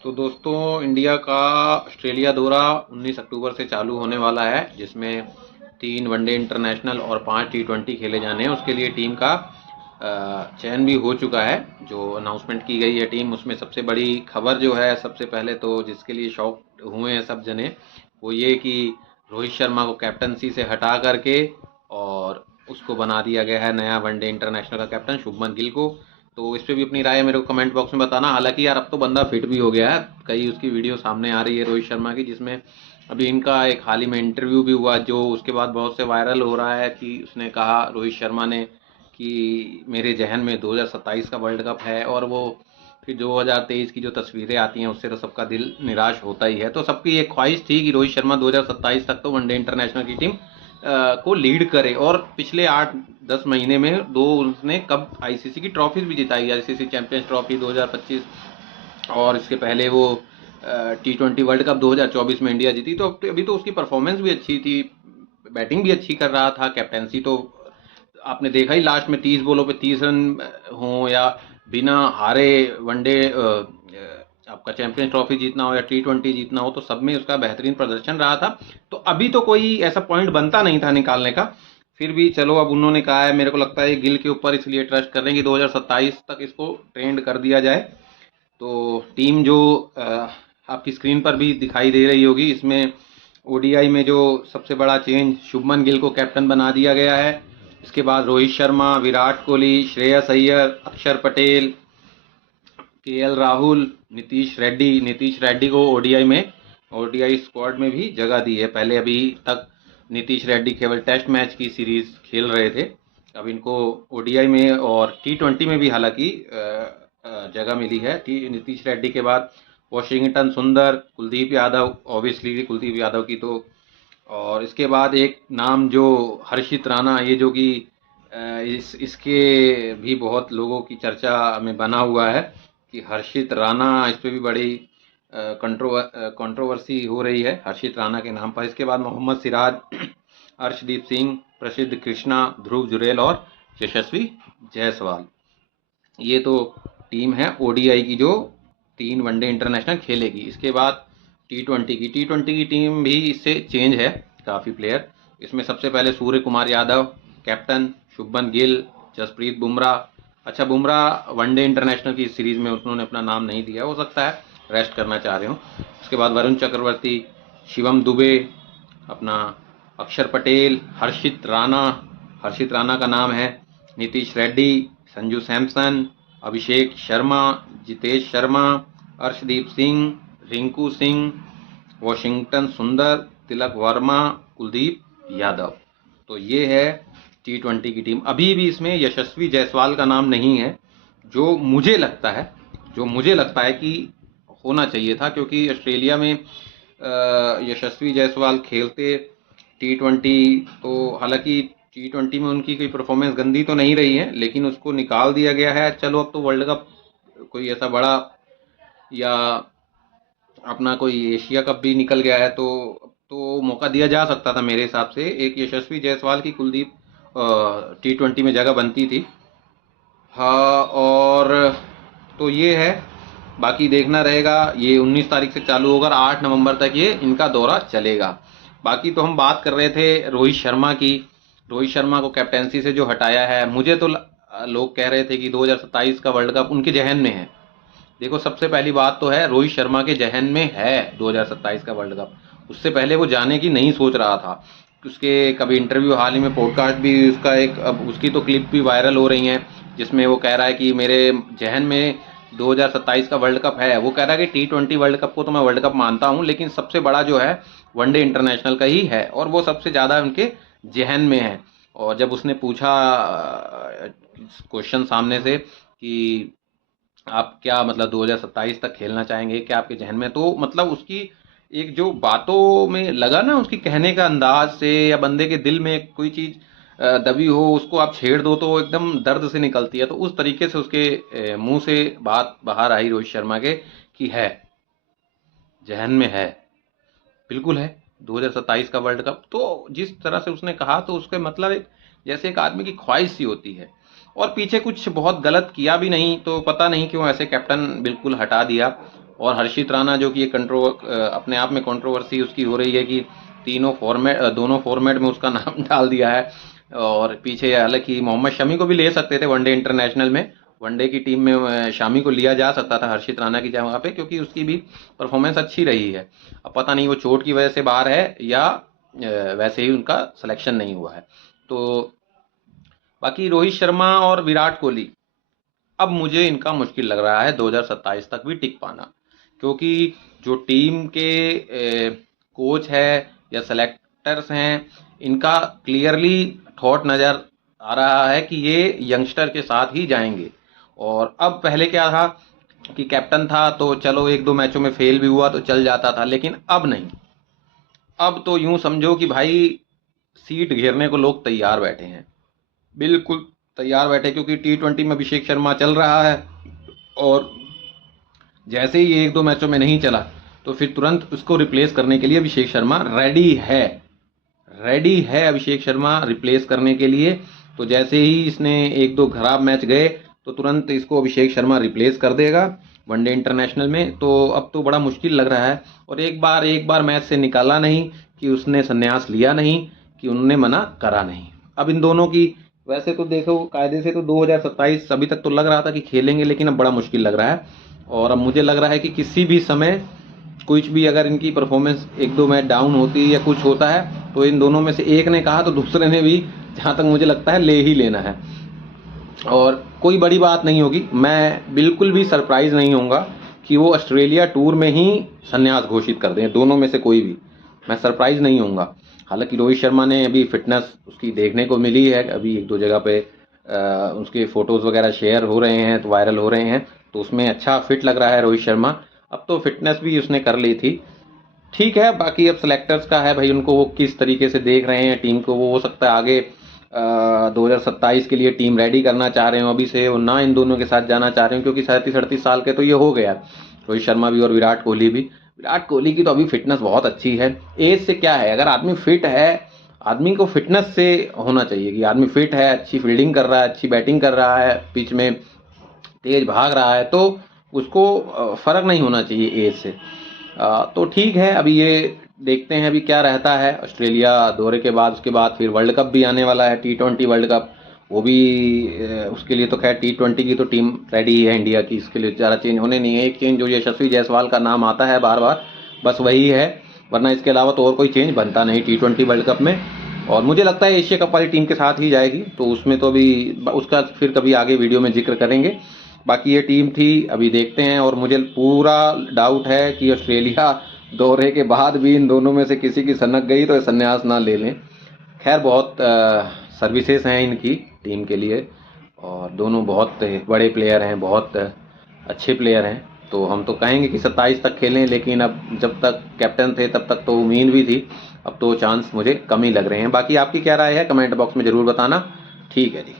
तो दोस्तों, इंडिया का ऑस्ट्रेलिया दौरा 19 अक्टूबर से चालू होने वाला है, जिसमें 3 वनडे इंटरनेशनल और 5 टी20 खेले जाने हैं। उसके लिए टीम का चयन भी हो चुका है। जो अनाउंसमेंट की गई है टीम, उसमें सबसे बड़ी खबर जो है, सबसे पहले तो जिसके लिए शॉक हुए हैं सब जने, वो ये कि रोहित शर्मा को कैप्टनसी से हटा करके और उसको बना दिया गया है नया वनडे इंटरनेशनल का कैप्टन, शुभमन गिल को। तो इस पे भी अपनी राय मेरे को कमेंट बॉक्स में बताना। हालांकि यार अब तो बंदा फिट भी हो गया है, कई उसकी वीडियो सामने आ रही है रोहित शर्मा की, जिसमें अभी इनका एक हाल ही में इंटरव्यू भी हुआ, जो उसके बाद बहुत से वायरल हो रहा है कि उसने कहा, रोहित शर्मा ने, कि मेरे जहन में 2027 का वर्ल्ड कप है। और वो फिर 2023 की जो तस्वीरें आती हैं उससे तो सबका दिल निराश होता ही है। तो सबकी एक ख्वाहिश थी कि रोहित शर्मा 2027 तक तो वनडे इंटरनेशनल की टीम को लीड करे। और पिछले 8-10 महीने में दो उसने कप आईसीसी की ट्रॉफीज भी जिताई, आईसीसी चैंपियंस ट्रॉफी 2025, और इसके पहले वो टी20 वर्ल्ड कप 2024 में इंडिया जीती। तो अभी तो उसकी परफॉर्मेंस भी अच्छी थी, बैटिंग भी अच्छी कर रहा था, कैप्टेंसी तो आपने देखा ही, लास्ट में 30 बॉलों पे 30 रन हों, या बिना हारे वनडे आपका चैंपियंस ट्रॉफी जीतना हो या टी20 जीतना हो, तो सब में उसका बेहतरीन प्रदर्शन रहा था। तो अभी तो कोई ऐसा पॉइंट बनता नहीं था निकालने का। फिर भी चलो, अब उन्होंने कहा है, मेरे को लगता है गिल के ऊपर इसलिए ट्रस्ट कर रहे हैं कि 2027 तक इसको ट्रेंड कर दिया जाए। तो टीम जो आपकी स्क्रीन पर भी दिखाई दे रही होगी, इसमें ओडीआई में जो सबसे बड़ा चेंज, शुभमन गिल को कैप्टन बना दिया गया है। इसके बाद रोहित शर्मा, विराट कोहली, श्रेयस अय्यर, अक्षर पटेल, केएल राहुल, नीतीश रेड्डी को ओडीआई स्क्वाड में भी जगह दी है। पहले अभी तक नीतीश रेड्डी केवल टेस्ट मैच की सीरीज खेल रहे थे, अब इनको ओडीआई में और टी20 में भी हालांकि जगह मिली है। नीतीश रेड्डी के बाद वॉशिंगटन सुंदर, कुलदीप यादव, ऑब्वियसली कुलदीप यादव की तो, और इसके बाद एक नाम जो हर्षित राणा, ये जो कि इसके भी बहुत लोगों की चर्चा में बना हुआ है कि हर्षित राणा, इस पे भी बड़ी कंट्रोवर्सी हो रही है हर्षित राणा के नाम पर। इसके बाद मोहम्मद सिराज, अर्शदीप सिंह, प्रसिद्ध कृष्णा, ध्रुव जुरेल और यशस्वी जायसवाल। ये तो टीम है ओडीआई की जो 3 वनडे इंटरनेशनल खेलेगी। इसके बाद टी20 की टीम भी इससे चेंज है, काफ़ी प्लेयर। इसमें सबसे पहले सूर्य कुमार यादव कैप्टन, शुभमन गिल, जसप्रीत बुमराह। अच्छा, बुमराह वनडे इंटरनेशनल की सीरीज में उन्होंने अपना नाम नहीं दिया, हो सकता है रेस्ट करना चाह रहे हो। उसके बाद वरुण चक्रवर्ती, शिवम दुबे, अपना अक्षर पटेल, हर्षित राणा का नाम है, नीतीश रेड्डी, संजू सैमसन, अभिषेक शर्मा, जितेश शर्मा, अर्शदीप सिंह, रिंकू सिंह, वॉशिंगटन सुंदर, तिलक वर्मा, कुलदीप यादव। तो ये है टी20 की टीम। अभी भी इसमें यशस्वी जायसवाल का नाम नहीं है, जो मुझे लगता है कि होना चाहिए था, क्योंकि ऑस्ट्रेलिया में यशस्वी जायसवाल खेलते टी20। तो हालांकि टी20 में उनकी कोई परफॉर्मेंस गंदी तो नहीं रही है, लेकिन उसको निकाल दिया गया है। चलो, अब तो वर्ल्ड कप कोई ऐसा बड़ा, या अपना कोई एशिया कप भी निकल गया है, तो मौका दिया जा सकता था मेरे हिसाब से। एक यशस्वी जायसवाल की कुलदीप टी20 में जगह बनती थी। हाँ, और तो ये है, बाकी देखना रहेगा। ये 19 तारीख से चालू होगा, 8 नवंबर तक ये इनका दौरा चलेगा। बाकी तो हम बात कर रहे थे रोहित शर्मा की। रोहित शर्मा को कैप्टेंसी से जो हटाया है, मुझे तो लोग कह रहे थे कि 2027 का वर्ल्ड कप उनके जहन में है। देखो, सबसे पहली बात तो है, रोहित शर्मा के जहन में है 2027 का वर्ल्ड कप। उससे पहले वो जाने की नहीं सोच रहा था। उसके कभी इंटरव्यू, हाल ही में पॉडकास्ट भी उसका एक, अब उसकी तो क्लिप भी वायरल हो रही हैं, जिसमें वो कह रहा है कि मेरे जहन में 2027 का वर्ल्ड कप है। वो कह रहा है कि टी20 वर्ल्ड कप को तो मैं वर्ल्ड कप मानता हूँ, लेकिन सबसे बड़ा जो है वनडे इंटरनेशनल का ही है, और वो सबसे ज़्यादा उनके जहन में है। और जब उसने पूछा क्वेश्चन सामने से कि आप क्या, मतलब 2027 तक खेलना चाहेंगे क्या आपके जहन में, तो मतलब उसकी एक जो बातों में लगा ना, उसकी कहने का अंदाज से, या बंदे के दिल में कोई चीज दबी हो, उसको आप छेड़ दो तो एकदम दर्द से निकलती है। तो उस तरीके से उसके मुंह से बात बाहर आई रोहित शर्मा के, कि है, जहन में है, बिल्कुल है 2027 का वर्ल्ड कप। तो जिस तरह से उसने कहा, तो उसके मतलब एक, जैसे एक आदमी की ख्वाहिश सी होती है। और पीछे कुछ बहुत गलत किया भी नहीं, तो पता नहीं क्यों ऐसे कैप्टन बिल्कुल हटा दिया। और हर्षित राणा जो कि ये अपने आप में कंट्रोवर्सी उसकी हो रही है कि दोनों फॉर्मेट में उसका नाम डाल दिया है। और पीछे हालांकि मोहम्मद शमी को भी ले सकते थे वनडे इंटरनेशनल में, वनडे की टीम में शामी को लिया जा सकता था हर्षित राणा की जगह पे, क्योंकि उसकी भी परफॉर्मेंस अच्छी रही है। अब पता नहीं वो चोट की वजह से बाहर है या वैसे ही उनका सिलेक्शन नहीं हुआ है। तो बाकी रोहित शर्मा और विराट कोहली, अब मुझे इनका मुश्किल लग रहा है 2027 तक भी टिक पाना, क्योंकि जो टीम के कोच है या सेलेक्टर्स हैं, इनका क्लियरली थॉट नज़र आ रहा है कि ये यंगस्टर के साथ ही जाएंगे। और अब पहले क्या था कि कैप्टन था तो चलो एक दो मैचों में फेल भी हुआ तो चल जाता था, लेकिन अब नहीं। अब तो यूं समझो कि भाई सीट घेरने को लोग तैयार बैठे हैं, बिल्कुल तैयार बैठे, क्योंकि T20 में अभिषेक शर्मा चल रहा है और जैसे ही ये एक दो मैचों में नहीं चला तो फिर तुरंत उसको रिप्लेस करने के लिए अभिषेक शर्मा रेडी है अभिषेक शर्मा रिप्लेस करने के लिए। तो जैसे ही इसने एक दो खराब मैच गए तो तुरंत इसको अभिषेक शर्मा रिप्लेस कर देगा वनडे इंटरनेशनल में। तो अब तो बड़ा मुश्किल लग रहा है। और एक बार मैच से निकाला नहीं कि उसने संन्यास लिया नहीं, कि उन्होंने मना करा नहीं। अब इन दोनों की वैसे तो देखो कायदे से तो 2027 अभी तक तो लग रहा था कि खेलेंगे, लेकिन अब बड़ा मुश्किल लग रहा है। और अब मुझे लग रहा है कि किसी भी समय कुछ भी अगर इनकी परफॉर्मेंस एक दो मैच डाउन होती है या कुछ होता है तो इन दोनों में से एक ने कहा तो दूसरे ने भी, जहाँ तक मुझे लगता है, ले ही लेना है। और कोई बड़ी बात नहीं होगी, मैं बिल्कुल भी सरप्राइज नहीं होऊंगा कि वो ऑस्ट्रेलिया टूर में ही संन्यास घोषित कर दें, दोनों में से कोई भी। मैं सरप्राइज नहीं होऊंगा। हालांकि रोहित शर्मा ने अभी फिटनेस उसकी देखने को मिली है, अभी एक दो जगह पे उसके फोटोज़ वगैरह शेयर हो रहे हैं तो वायरल हो रहे हैं, तो उसमें अच्छा फिट लग रहा है रोहित शर्मा। अब तो फिटनेस भी उसने कर ली थी, ठीक है। बाकी अब सेलेक्टर्स का है भाई, उनको वो किस तरीके से देख रहे हैं टीम को। वो हो सकता है आगे 2027 के लिए टीम रेडी करना चाह रहे हो अभी से, वो ना इन दोनों के साथ जाना चाह रहे हो, क्योंकि 37-38 साल के तो ये हो गया, रोहित शर्मा भी और विराट कोहली भी। विराट कोहली की तो अभी फिटनेस बहुत अच्छी है। एज से क्या है, अगर आदमी फिट है, आदमी को फिटनेस से होना चाहिए कि आदमी फिट है, अच्छी फील्डिंग कर रहा है, अच्छी बैटिंग कर रहा है, पिच में तेज भाग रहा है, तो उसको फर्क नहीं होना चाहिए एज से। तो ठीक है, अभी ये देखते हैं अभी क्या रहता है ऑस्ट्रेलिया दौरे के बाद। उसके बाद फिर वर्ल्ड कप भी आने वाला है, T20 वर्ल्ड कप। वो भी उसके लिए तो खैर T20 की तो टीम रेडी ही है इंडिया की, इसके लिए ज़्यादा चेंज होने नहीं है। एक चेंज जो यशस्वी जायसवाल का नाम आता है बार बार, बस वही है, वरना इसके अलावा तो और कोई चेंज बनता नहीं T20 वर्ल्ड कप में। और मुझे लगता है एशिया कप वाली टीम के साथ ही जाएगी, तो उसमें तो अभी उसका फिर कभी आगे वीडियो में जिक्र करेंगे। बाकी ये टीम थी, अभी देखते हैं। और मुझे पूरा डाउट है कि ऑस्ट्रेलिया दौरे के बाद भी इन दोनों में से किसी की सनक गई तो संन्यास ना ले लें। खैर बहुत सर्विसेज हैं इनकी टीम के लिए, और दोनों बहुत बड़े प्लेयर हैं, बहुत अच्छे प्लेयर हैं। तो हम तो कहेंगे कि 27 तक खेलें, लेकिन अब जब तक कैप्टन थे तब तक तो उम्मीद भी थी, अब तो चांस मुझे कम ही लग रहे हैं। बाकी आपकी क्या राय है कमेंट बॉक्स में ज़रूर बताना। ठीक है जी।